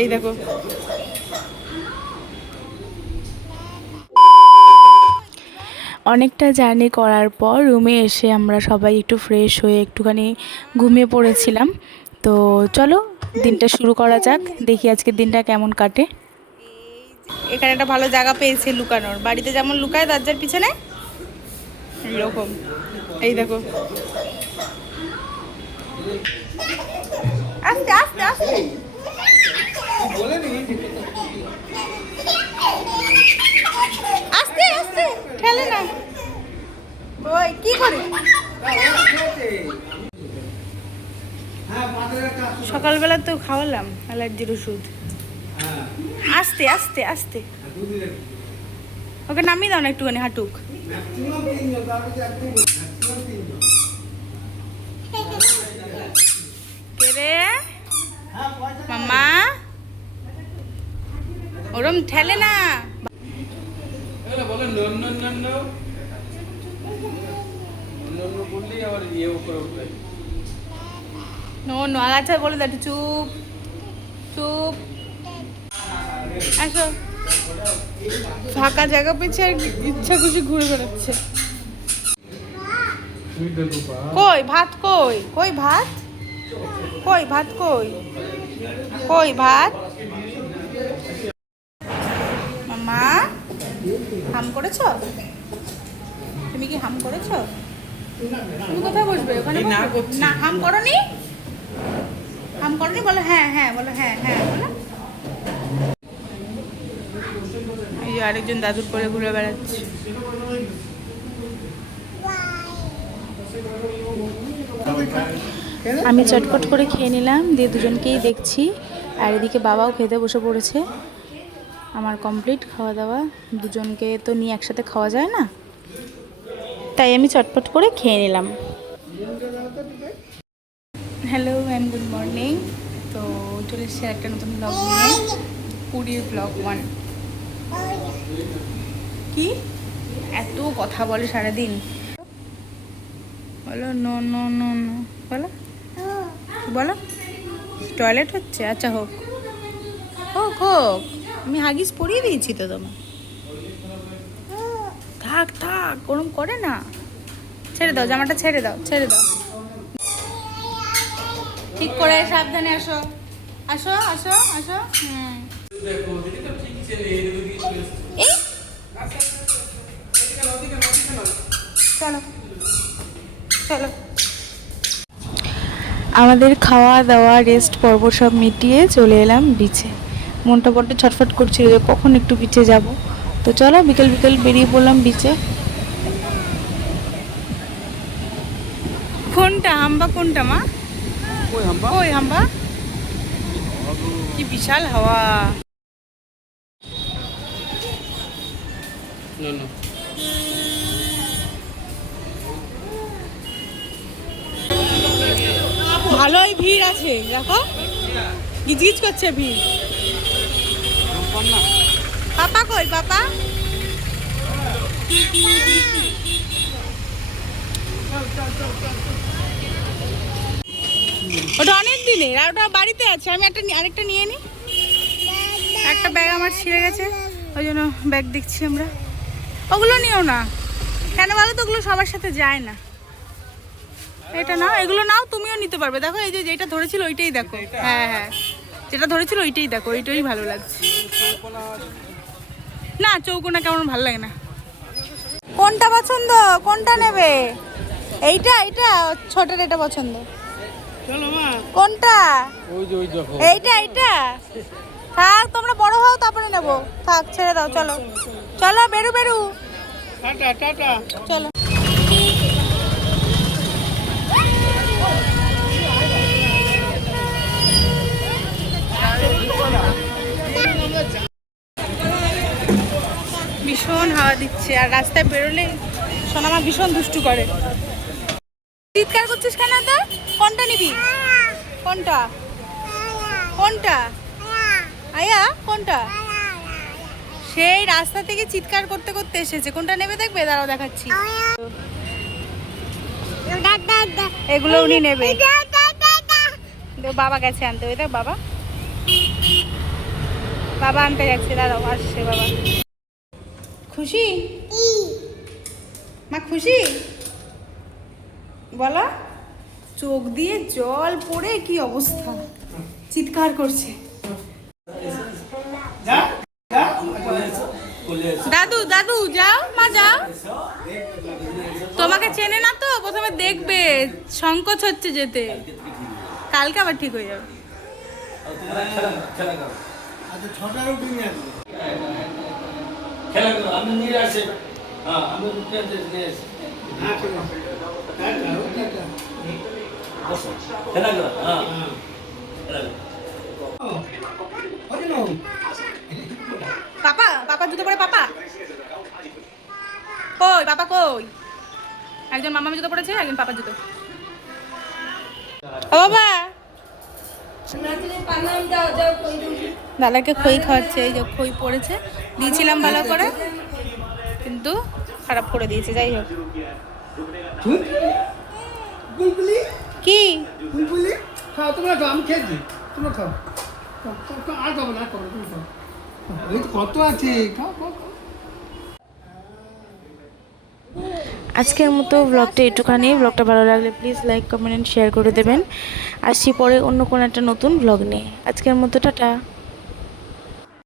এই দেখো অনেকটা জার্নি করার পর রুমে এসে আমরা সবাই একটু ফ্রেশ হয়ে একটুখানি ঘুমিয়ে পড়েছিলাম। তো চলো দিনটা শুরু করা যাক, দেখি আজকের দিনটা কেমন কাটে। এখানে একটা ভালো জায়গা পেয়েছে লুকানোর, বাড়িতে যেমন লুকায় দরজার পিছনে এরকম। এই দেখো আস্তে আস্তে আস্তে আস্তে আস্তে ঠেলে না। ওই কি করে সকালবেলা তো খাওয়ালাম অ্যালার্জির ওষুধ। আস্তে আস্তে আস্তে ওকে নামিয়ে দাও না একটুখানি হাঁটুক। কে রে মামা, ওরম ঠেলে না। আচ্ছা বলে দাও চুপ চুপ। আসো, ফাঁকা জায়গা পেয়েছে আর ইচ্ছা খুশি ঘুরে বেড়াচ্ছে। কই ভাত, কই কই ভাত, কই ভাত, কই কই ভাত। মামা হাম করেছো? তুমি কি হাম করেছো? তুমি কোথায় বসবে? ওখানে না, হাম করনি? হাম করনি? বলো হ্যাঁ হ্যাঁ, বলো হ্যাঁ হ্যাঁ বলো। এই যে আরেকজন দাদুর করে ঘুরে বেড়াচ্ছে। আমি চটপট করে খেয়ে নিলাম, দিয়ে দুজনকেই দেখছি। আর এদিকে বাবাও খেতে বসে পড়েছে। আমার কমপ্লিট খাওয়া দাওয়া, দুজনকে তো নিয়ে একসাথে খাওয়া যায় না, তাই আমি চটপট করে খেয়ে নিলাম। Hello and good morning. তো চলে এসেছি একটা নতুন ব্লগ নিয়ে, পুরীর ব্লগ 1। কি এত কথা বলে সারাদিন? বলো নো নো নো নো, বলো বলো। টয়লেট হচ্ছে? আচ্ছা হোক হোক হোক, আমি হাগিস পরিয়ে দিয়েছি তো তোমার। থাক থাক, ওরম করে না। ছেড়ে দাও জামাটা, ছেড়ে দাও ছেড়ে দাও। ঠিক করে সাবধানে আসো আসো আসো আসো। চলো চলো। আমাদের খাওয়া দাওয়া রেস্ট পর্ব সব মিটিয়ে চলে এলাম বিচে। মনটা বড্ড ছটফট করছিল যে কখন একটু বিচে যাব। তো চলো বিকেল বিকেল বেরিয়ে পড়লাম বিচে। কোনটা হাম্বা, কোনটা মা? কই হাম্বা? কি বিশাল হাওয়া। ভালোই ভিড় আছে, দেখো গিজগিজ করছে ভিড়। পাপা কই পাপা? ওটা অনেক দিনের, আর ওটা বাড়িতে আছে। আমি আরেকটা নিয়ে নিই। একটা ব্যাগ আমার ছিঁড়ে গেছে, ওই জন্য ব্যাগ দেখছি আমরা। ওগুলো নিও না, কেন বলো তো? ওগুলো সবার সাথে যায় না। এটা নাও, এগুলো নাও, তুমিও নিতে পারবে। দেখো এই যে যেটা ধরেছিল ওইটাই দেখো। হ্যাঁ হ্যাঁ, যেটা ধরেছিল ওইটাই দেখো, ওইটাই ভালো লাগছে। না চৌকোনা কেমন ভালো লাগে না। কোনটা পছন্দ, কোনটা নেবে? এইটা, এইটা ছোটের এটা পছন্দ। কোনটা? এইটা এইটা। থাক তোমরা বড় হও তারপরে নেবো। থাক ছেড়ে দাও, চলো চলো বেরু বেরু। টাটা টাটা, চলো। ভীষণ হাওয়া দিচ্ছে, আর রাস্তায় বেরোলে সোনামা ভীষণ দুষ্টু করে। চিৎকার করছিস কেন তো? কোনটা নিবি? কোনটা কোনটা? আয়া কোনটা? সেই রাস্তা থেকে চিৎকার করতে করতে এসেছে। কোনটা নেবে দেখবে? দাঁড়াও দেখাচ্ছি। এগুলো উনি নেবে। বাবা গেছে আনতে, ওই দেখ বাবা। বাবা আনতে যাচ্ছে, দাঁড়াও আসছে বাবা। খুশি মা, খুশি বলো। চোখ দিয়ে জল পড়ে কি অবস্থা, চিৎকার করছে। দাদু দাদু যাও, মা যাও। তোমাকে চেনে না তো, প্রথমে দেখবে, সংকোচ হচ্ছে যেতে। কালকে আবার ঠিক হয়ে যাবে। পাপা, পাপা জুতো পরে, পাপা কই, পাপা কই? একজন মামা জুতো পড়েছে, একজন পাপা জুতো। ও বাবা, দাদাকে খই খাওয়াচ্ছে। এই যে খই পড়েছে, দিয়েছিলাম ভালো করে, কিন্তু খারাপ করে দিয়েছে। যাই হোক, কি খাও তোমরা, খাও, আমি খেয়েছি, তোমরা খাও, আর খাবো না, আর খাবো না, তুমি খাও, এই তো কত আছে, খাও খাও। আজকের মতো ব্লগটা একটুখানি। ব্লগটা ভালো লাগলে প্লিজ লাইক, কমেন্ট, শেয়ার করে দেবেন। আসছি পরে অন্য কোনো একটা নতুন ব্লগ নিয়ে। আজকের মতো টাটা।